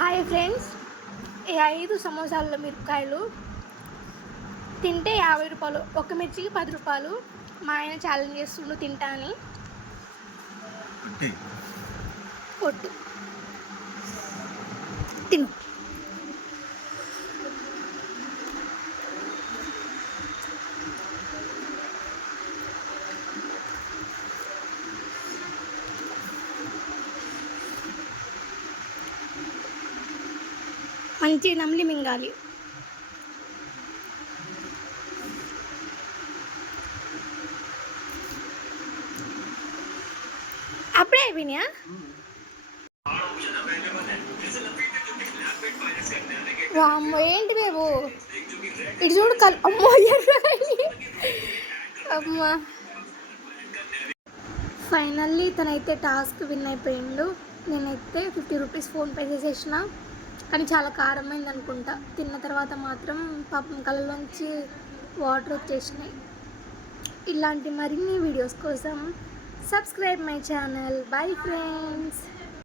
Hi friends, ఈ 5 సమోసాల మిరపకాయలు తింటే 50 రూపాయలు, ఒక మిర్చికి 10 రూపాయలు. మా ఆయన ఛాలెంజ్ చేస్తుండు తింటా అని. కొట్టు తిను. మంచి నమిలి మింగాలి. అప్పుడే అయిపోయినాయా? వామ్మో, ఏంటి బాబు ఇటు చూడు అమ్మో అమ్మా. ఫైనల్లీ తనైతే టాస్క్ విన్ అయిపోయిండు. నేనైతే 50 రూపీస్ ఫోన్పే చేసేసిన, కానీ చాలా కారమైంది అనుకుంటా. తిన్న తర్వాత మాత్రం పాపం కళ్ళలోంచి వాటర్ వచ్చేసినాయి. ఇలాంటి మరిన్ని వీడియోస్ కోసం subscribe my channel. Bye friends.